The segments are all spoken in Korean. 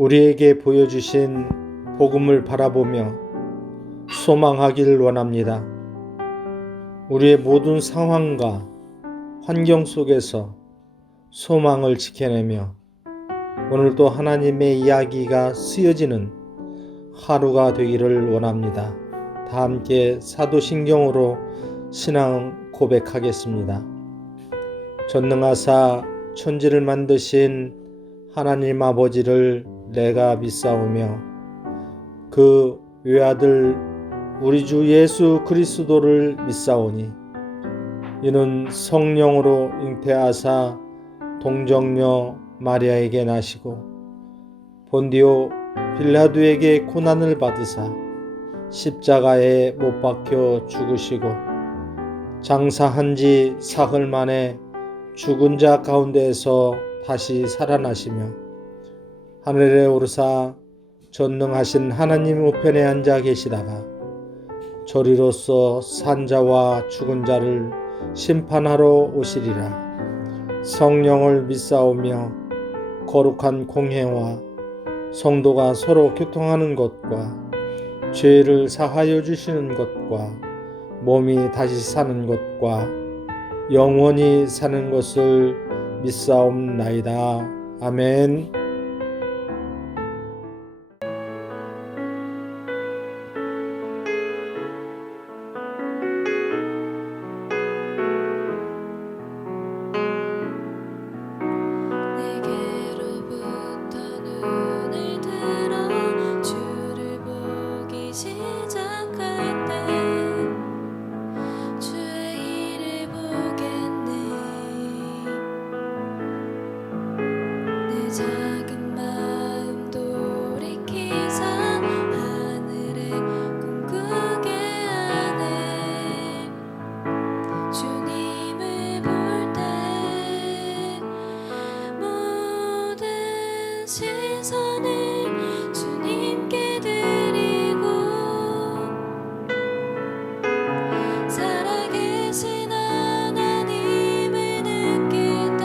우리에게 보여주신 복음을 바라보며 소망하기를 원합니다. 우리의 모든 상황과 환경 속에서 소망을 지켜내며 오늘도 하나님의 이야기가 쓰여지는 하루가 되기를 원합니다. 다 함께 사도신경으로 신앙 고백하겠습니다. 전능하사 천지를 만드신 하나님 아버지를 내가 믿사오며 그 외아들 우리 주 예수 그리스도를 믿사오니 이는 성령으로 잉태하사 동정녀 마리아에게 나시고 본디오 빌라도에게 고난을 받으사 십자가에 못 박혀 죽으시고 장사한 지 사흘 만에 죽은 자 가운데에서 다시 살아나시며 하늘에 오르사 전능하신 하나님 우편에 앉아 계시다가 저리로서 산자와 죽은 자를 심판하러 오시리라. 성령을 믿사오며 거룩한 공회와 성도가 서로 교통하는 것과 죄를 사하여 주시는 것과 몸이 다시 사는 것과 영원히 사는 것을 믿사옵나이다. 아멘. 작은 마음 돌이키사 하늘에 꿈꾸게 하네. 주님을 볼 때 모든 시선을 주님께 드리고 살아계신 하나님을 느낄 때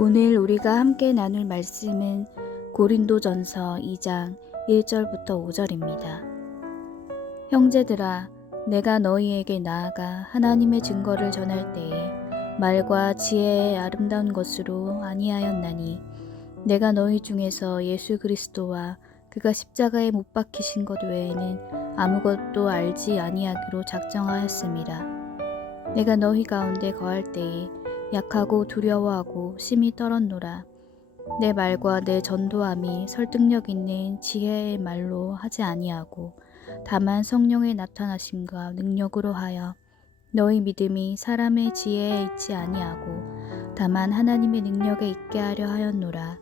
오늘 우리가 함께 나눌 말씀은 고린도전서 2장 1절부터 5절입니다. 형제들아, 내가 너희에게 나아가 하나님의 증거를 전할 때에 말과 지혜의 아름다운 것으로 아니하였나니 내가 너희 중에서 예수 그리스도와 그가 십자가에 못 박히신 것 외에는 아무것도 알지 아니하기로 작정하였습니다. 내가 너희 가운데 거할 때에 약하고 두려워하고 심히 떨었노라. 내 말과 내 전도함이 설득력 있는 지혜의 말로 하지 아니하고 다만 성령의 나타나심과 능력으로 하여 너희 믿음이 사람의 지혜에 있지 아니하고 다만 하나님의 능력에 있게 하려 하였노라.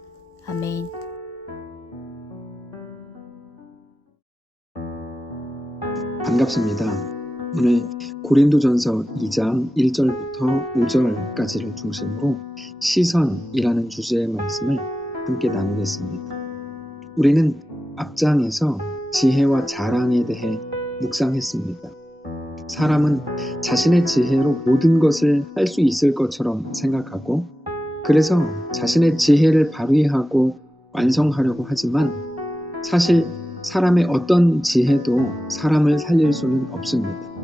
아멘. 반갑습니다. 오늘 고린도전서 2장 1절부터 5절까지를 중심으로 시선이라는 주제의 말씀을 함께 나누겠습니다. 우리는 앞장에서 지혜와 자랑에 대해 묵상했습니다. 사람은 자신의 지혜로 모든 것을 할 수 있을 것처럼 생각하고 그래서 자신의 지혜를 발휘하고 완성하려고 하지만 사실 사람의 어떤 지혜도 사람을 살릴 수는 없습니다.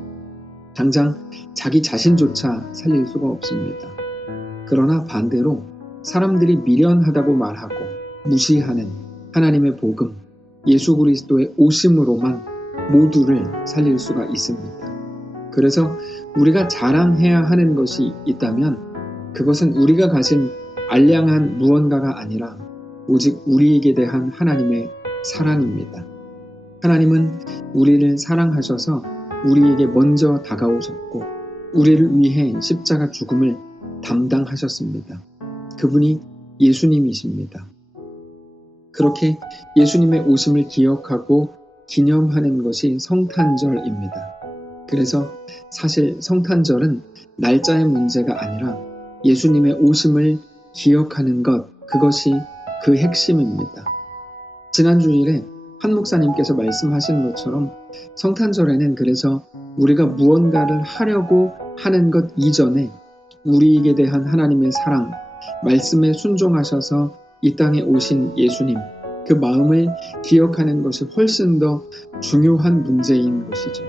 당장 자기 자신조차 살릴 수가 없습니다. 그러나 반대로 사람들이 미련하다고 말하고 무시하는 하나님의 복음, 예수 그리스도의 오심으로만 모두를 살릴 수가 있습니다. 그래서 우리가 자랑해야 하는 것이 있다면 그것은 우리가 가진 알량한 무언가가 아니라 오직 우리에게 대한 하나님의 사랑입니다. 하나님은 우리를 사랑하셔서 우리에게 먼저 다가오셨고 우리를 위해 십자가 죽음을 담당하셨습니다. 그분이 예수님이십니다. 그렇게 예수님의 오심을 기억하고 기념하는 것이 성탄절입니다. 그래서 사실 성탄절은 날짜의 문제가 아니라 예수님의 오심을 기억하는 것, 그것이 그 핵심입니다. 지난 주일에 한 목사님께서 말씀하신 것처럼 성탄절에는 그래서 우리가 무언가를 하려고 하는 것 이전에 우리에게 대한 하나님의 사랑, 말씀에 순종하셔서 이 땅에 오신 예수님, 그 마음을 기억하는 것이 훨씬 더 중요한 문제인 것이죠.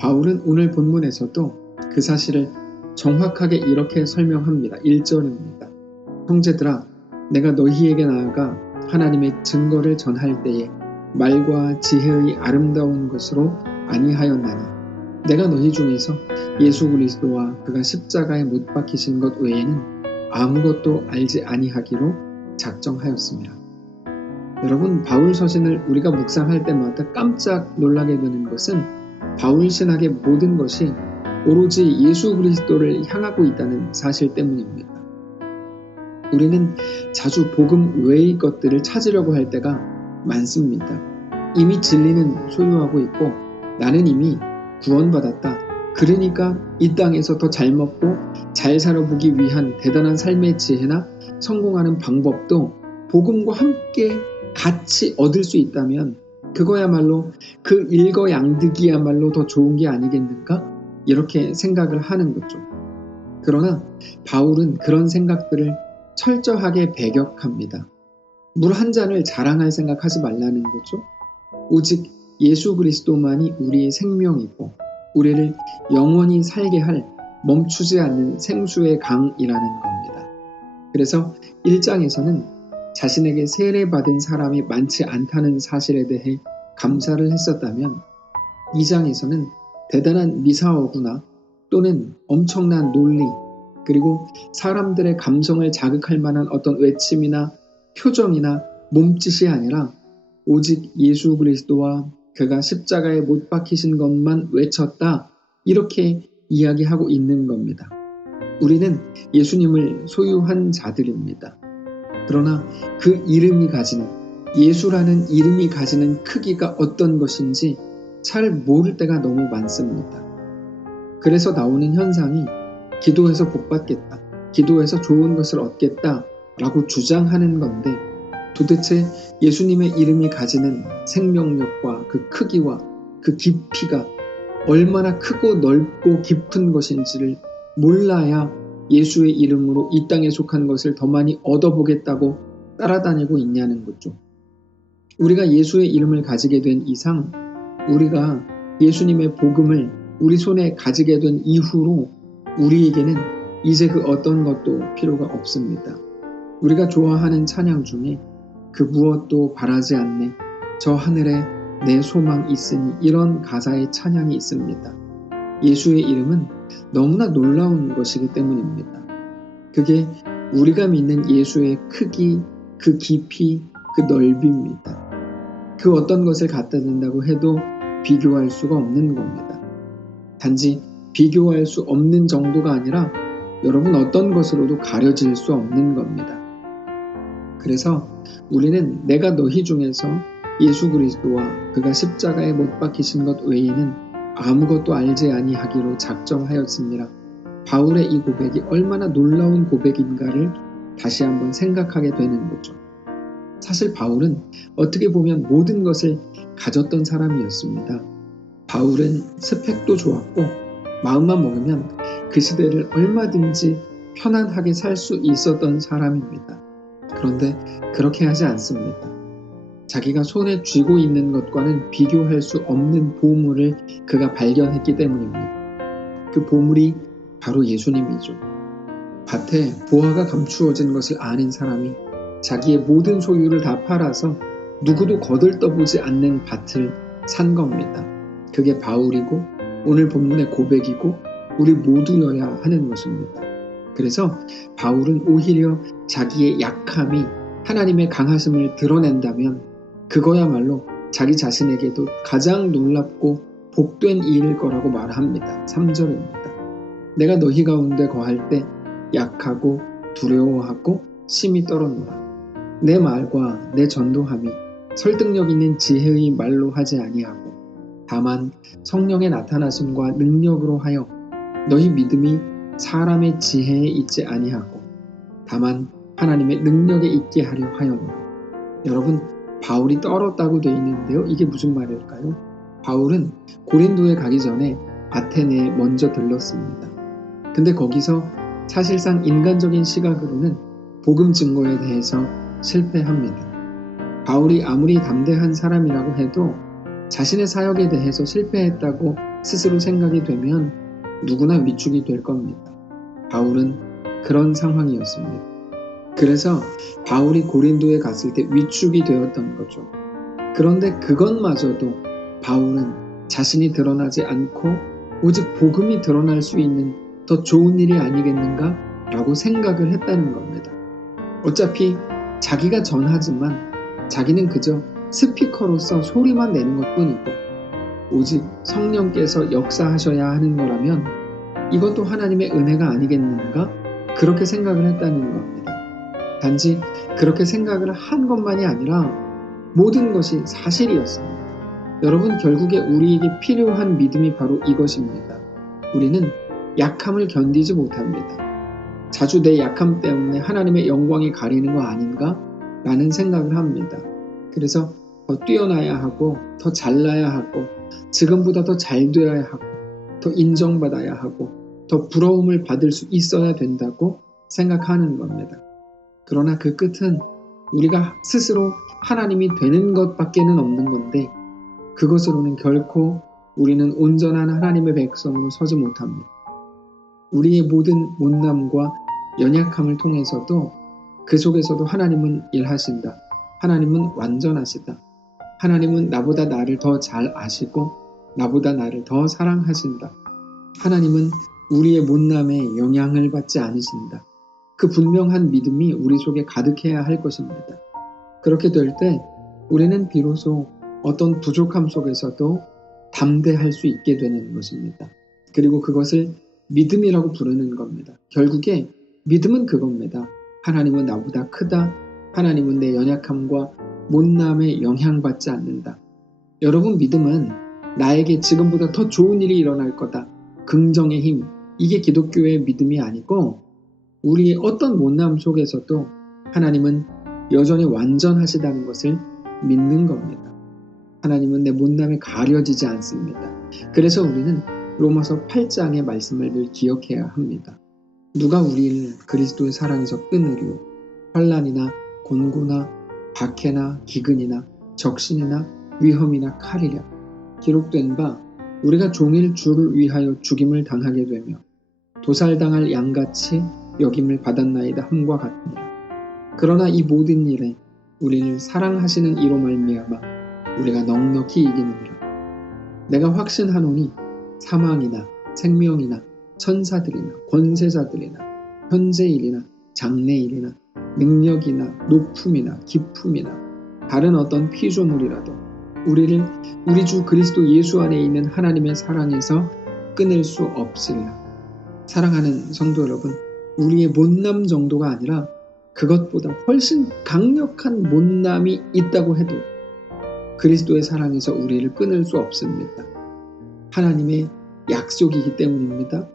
바울은 오늘 본문에서도 그 사실을 정확하게 이렇게 설명합니다. 1절입니다. 형제들아, 내가 너희에게 나아가 하나님의 증거를 전할 때에 말과 지혜의 아름다운 것으로 아니하였나니 내가 너희 중에서 예수 그리스도와 그가 십자가에 못 박히신 것 외에는 아무것도 알지 아니하기로 작정하였으며. 여러분, 바울 서신을 우리가 묵상할 때마다 깜짝 놀라게 되는 것은 바울 신학의 모든 것이 오로지 예수 그리스도를 향하고 있다는 사실 때문입니다. 우리는 자주 복음 외의 것들을 찾으려고 할 때가 많습니다. 이미 진리는 소유하고 있고 나는 이미 구원받았다. 그러니까 이 땅에서 더 잘 먹고 잘 살아보기 위한 대단한 삶의 지혜나 성공하는 방법도 복음과 함께 같이 얻을 수 있다면 그거야말로 그 일거양득이야말로 더 좋은 게 아니겠는가? 이렇게 생각을 하는 거죠. 그러나 바울은 그런 생각들을 철저하게 배격합니다. 물 한 잔을 자랑할 생각하지 말라는 거죠. 오직 예수 그리스도만이 우리의 생명이고 우리를 영원히 살게 할 멈추지 않는 생수의 강이라는 겁니다. 그래서 1장에서는 자신에게 세례받은 사람이 많지 않다는 사실에 대해 감사를 했었다면 2장에서는 대단한 미사어구나 또는 엄청난 논리 그리고 사람들의 감성을 자극할 만한 어떤 외침이나 표정이나 몸짓이 아니라 오직 예수 그리스도와 그가 십자가에 못 박히신 것만 외쳤다 이렇게 이야기하고 있는 겁니다. 우리는 예수님을 소유한 자들입니다. 그러나 그 이름이 가지는 예수라는 이름이 가지는 크기가 어떤 것인지 잘 모를 때가 너무 많습니다. 그래서 나오는 현상이 기도해서 복받겠다, 기도해서 좋은 것을 얻겠다 라고 주장하는 건데 도대체 예수님의 이름이 가지는 생명력과 그 크기와 그 깊이가 얼마나 크고 넓고 깊은 것인지를 몰라야 예수의 이름으로 이 땅에 속한 것을 더 많이 얻어보겠다고 따라다니고 있냐는 거죠. 우리가 예수의 이름을 가지게 된 이상 우리가 예수님의 복음을 우리 손에 가지게 된 이후로 우리에게는 이제 그 어떤 것도 필요가 없습니다. 우리가 좋아하는 찬양 중에 그 무엇도 바라지 않네 저 하늘에 내 소망 있으니 이런 가사의 찬양이 있습니다. 예수의 이름은 너무나 놀라운 것이기 때문입니다. 그게 우리가 믿는 예수의 크기, 그 깊이, 그 넓이입니다. 그 어떤 것을 갖다 댄다고 해도 비교할 수가 없는 겁니다. 단지 비교할 수 없는 정도가 아니라 여러분 어떤 것으로도 가려질 수 없는 겁니다. 그래서 우리는 내가 너희 중에서 예수 그리스도와 그가 십자가에 못 박히신 것 외에는 아무것도 알지 아니하기로 작정하였습니다. 바울의 이 고백이 얼마나 놀라운 고백인가를 다시 한번 생각하게 되는 거죠. 사실 바울은 어떻게 보면 모든 것을 가졌던 사람이었습니다. 바울은 스펙도 좋았고 마음만 먹으면 그 시대를 얼마든지 편안하게 살 수 있었던 사람입니다. 그런데 그렇게 하지 않습니다. 자기가 손에 쥐고 있는 것과는 비교할 수 없는 보물을 그가 발견했기 때문입니다. 그 보물이 바로 예수님이죠. 밭에 보화가 감추어진 것을 아는 사람이 자기의 모든 소유를 다 팔아서 누구도 거들떠보지 않는 밭을 산 겁니다. 그게 바울이고 오늘 본문의 고백이고 우리 모두여야 하는 것입니다. 그래서 바울은 오히려 자기의 약함이 하나님의 강하심을 드러낸다면 그거야말로 자기 자신에게도 가장 놀랍고 복된 일일 거라고 말합니다. 3절입니다. 내가 너희 가운데 거할 때 약하고 두려워하고 심히 떨었노라. 내 말과 내 전도함이 설득력 있는 지혜의 말로 하지 아니하고 다만 성령의 나타나심과 능력으로 하여 너희 믿음이 사람의 지혜에 있지 아니하고 다만 하나님의 능력에 있게 하려 하였노라. 여러분, 바울이 떨었다고 되어 있는데요. 이게 무슨 말일까요? 바울은 고린도에 가기 전에 아테네에 먼저 들렀습니다. 근데 거기서 사실상 인간적인 시각으로는 복음 증거에 대해서 실패합니다. 바울이 아무리 담대한 사람이라고 해도 자신의 사역에 대해서 실패했다고 스스로 생각이 되면 누구나 위축이 될 겁니다. 바울은 그런 상황이었습니다. 그래서 바울이 고린도에 갔을 때 위축이 되었던 거죠. 그런데 그것마저도 바울은 자신이 드러나지 않고 오직 복음이 드러날 수 있는 더 좋은 일이 아니겠는가? 라고 생각을 했다는 겁니다. 어차피 자기가 전하지만 자기는 그저 스피커로서 소리만 내는 것뿐이고 오직 성령께서 역사하셔야 하는 거라면 이것도 하나님의 은혜가 아니겠는가? 그렇게 생각을 했다는 겁니다. 단지 그렇게 생각을 한 것만이 아니라 모든 것이 사실이었습니다. 여러분, 결국에 우리에게 필요한 믿음이 바로 이것입니다. 우리는 약함을 견디지 못합니다. 자주 내 약함 때문에 하나님의 영광이 가리는 거 아닌가? 라는 생각을 합니다. 그래서 더 뛰어나야 하고 더 잘나야 하고 지금보다 더 잘 되어야 하고 더 인정받아야 하고 더 부러움을 받을 수 있어야 된다고 생각하는 겁니다. 그러나 그 끝은 우리가 스스로 하나님이 되는 것밖에는 없는 건데 그것으로는 결코 우리는 온전한 하나님의 백성으로 서지 못합니다. 우리의 모든 못남과 연약함을 통해서도 그 속에서도 하나님은 일하신다. 하나님은 완전하시다. 하나님은 나보다 나를 더 잘 아시고 나보다 나를 더 사랑하신다. 하나님은 우리의 못남에 영향을 받지 않으신다. 그 분명한 믿음이 우리 속에 가득해야 할 것입니다. 그렇게 될 때 우리는 비로소 어떤 부족함 속에서도 담대할 수 있게 되는 것입니다. 그리고 그것을 믿음이라고 부르는 겁니다. 결국에 믿음은 그겁니다. 하나님은 나보다 크다. 하나님은 내 연약함과 못남에 영향받지 않는다. 여러분, 믿음은 나에게 지금보다 더 좋은 일이 일어날 거다. 긍정의 힘. 이게 기독교의 믿음이 아니고 우리의 어떤 못남 속에서도 하나님은 여전히 완전하시다는 것을 믿는 겁니다. 하나님은 내 못남에 가려지지 않습니다. 그래서 우리는 로마서 8장의 말씀을 늘 기억해야 합니다. 누가 우리를 그리스도의 사랑에서 끊으리요? 환난이나 곤고나 박해나 기근이나 적신이나 위험이나 칼이랴. 기록된 바 우리가 종일 주를 위하여 죽임을 당하게 되며 도살당할 양같이 여김을 받았나이다 함과 같으니라. 그러나 이 모든 일에 우리를 사랑하시는 이로 말미암아 우리가 넉넉히 이기느니라. 내가 확신하노니 사망이나 생명이나 천사들이나 권세자들이나 현재일이나 장래일이나 능력이나 높음이나 깊음이나 다른 어떤 피조물이라도 우리를 우리 주 그리스도 예수 안에 있는 하나님의 사랑에서 끊을 수 없으리라. 사랑하는 성도 여러분, 우리의 못남 정도가 아니라 그것보다 훨씬 강력한 못남이 있다고 해도 그리스도의 사랑에서 우리를 끊을 수 없습니다. 하나님의 약속이기 때문입니다.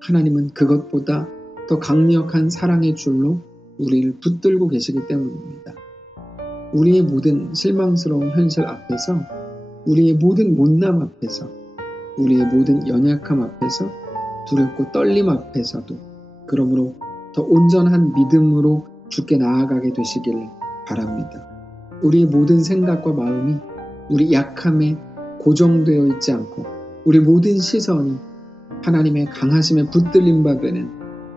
하나님은 그것보다 더 강력한 사랑의 줄로 우리를 붙들고 계시기 때문입니다. 우리의 모든 실망스러운 현실 앞에서, 우리의 모든 못남 앞에서, 우리의 모든 연약함 앞에서, 두렵고 떨림 앞에서도 그러므로 더 온전한 믿음으로 주께 나아가게 되시기를 바랍니다. 우리의 모든 생각과 마음이 우리 약함에 고정되어 있지 않고 우리 모든 시선이 하나님의 강하심에 붙들림 받는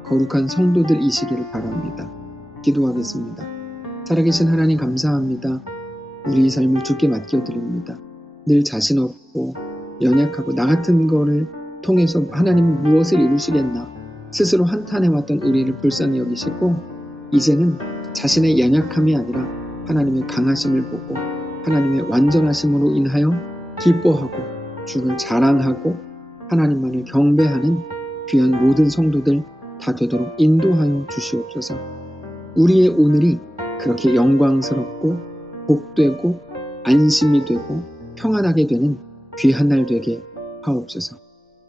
거룩한 성도들이시기를 바랍니다. 기도하겠습니다. 살아계신 하나님 감사합니다. 우리 삶을 주께 맡겨드립니다. 늘 자신 없고 연약하고 나 같은 거를 통해서 하나님은 무엇을 이루시겠나 스스로 한탄해왔던 우리를 불쌍히 여기시고 이제는 자신의 연약함이 아니라 하나님의 강하심을 보고 하나님의 완전하심으로 인하여 기뻐하고 주를 자랑하고 하나님만을 경배하는 귀한 모든 성도들 다 되도록 인도하여 주시옵소서. 우리의 오늘이 그렇게 영광스럽고 복되고 안심이 되고 평안하게 되는 귀한 날 되게 하옵소서.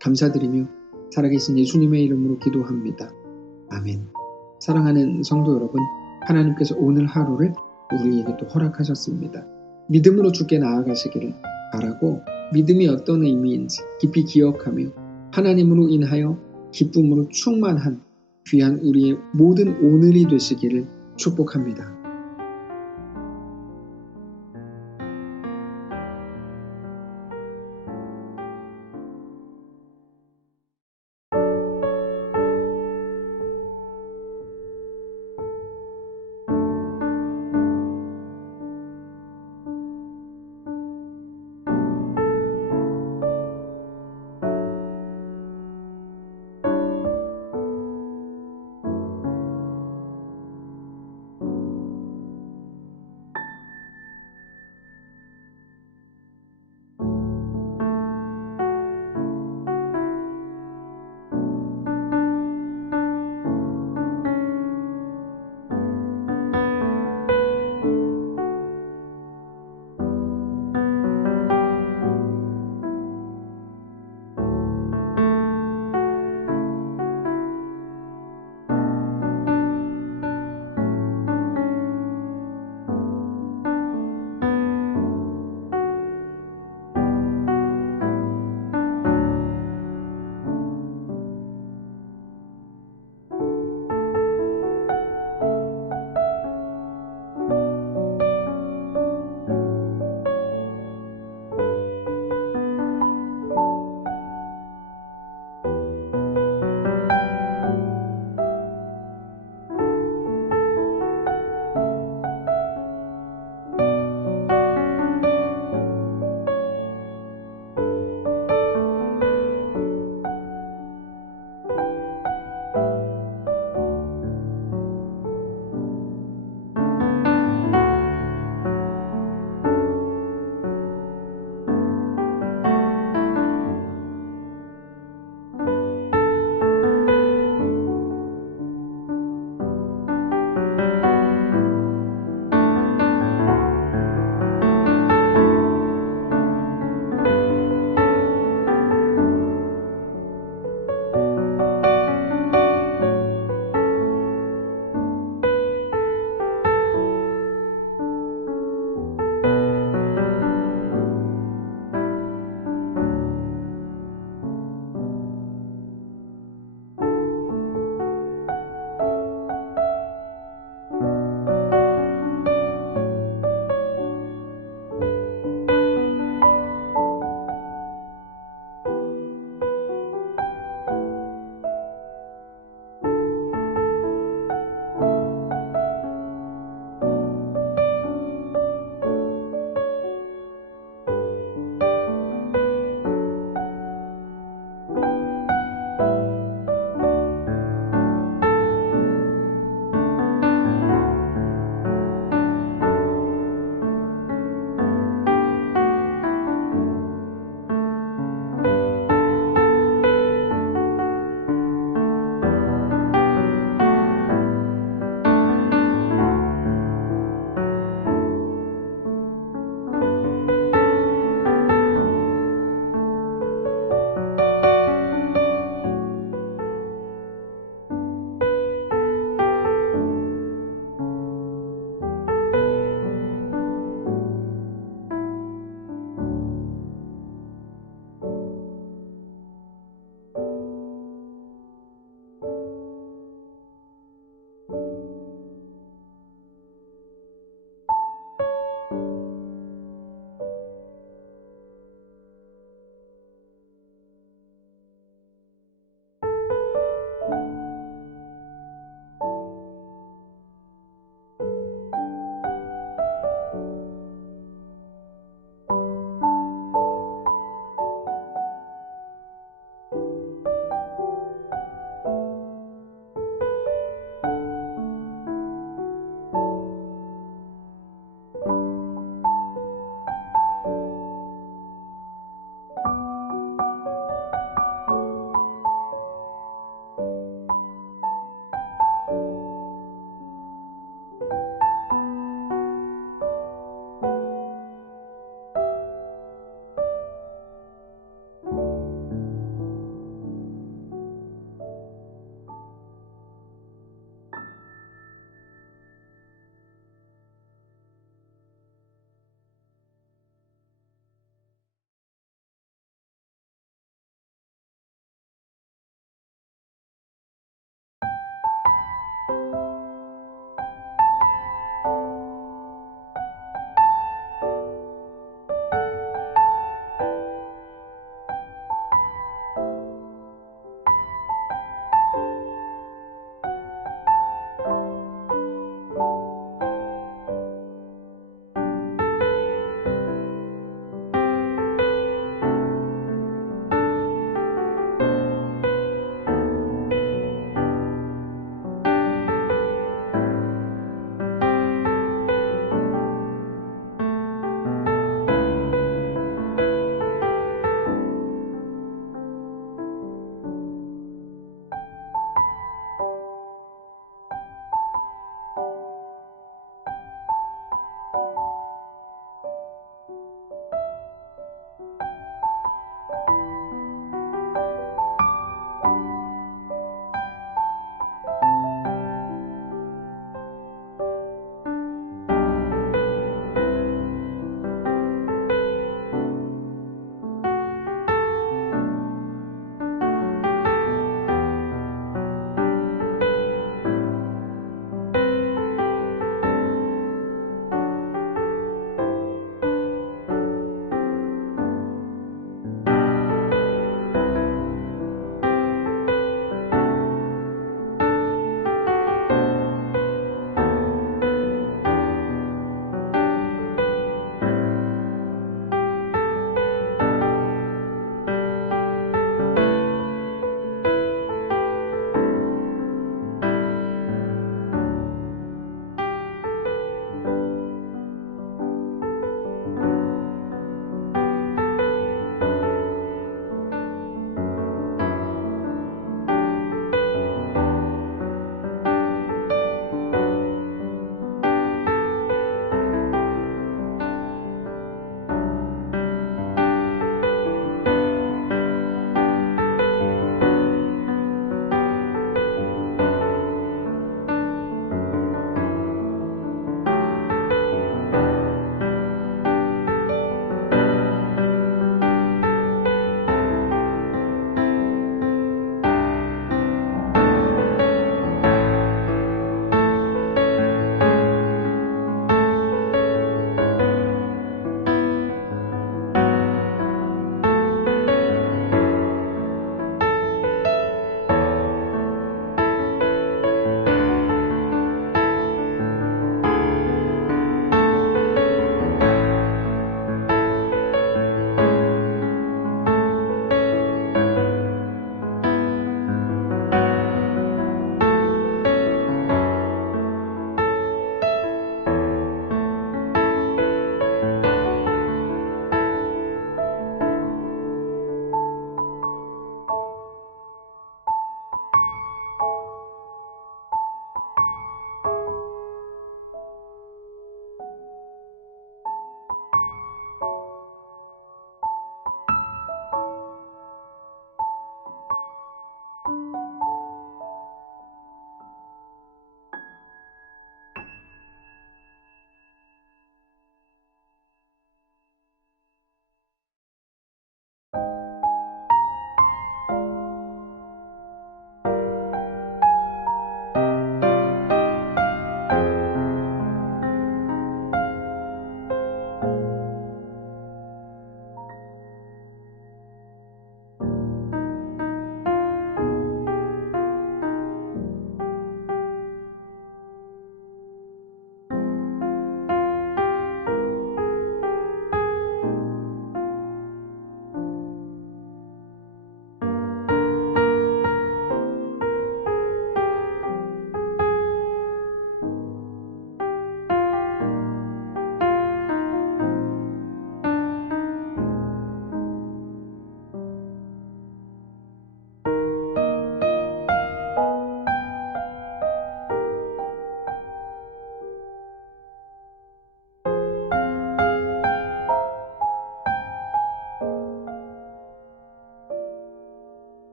감사드리며 살아계신 예수님의 이름으로 기도합니다. 아멘. 사랑하는 성도 여러분, 하나님께서 오늘 하루를 우리에게 또 허락하셨습니다. 믿음으로 주께 나아가시기를 바라고 믿음이 어떤 의미인지 깊이 기억하며 하나님으로 인하여 기쁨으로 충만한 귀한 우리의 모든 오늘이 되시기를 축복합니다.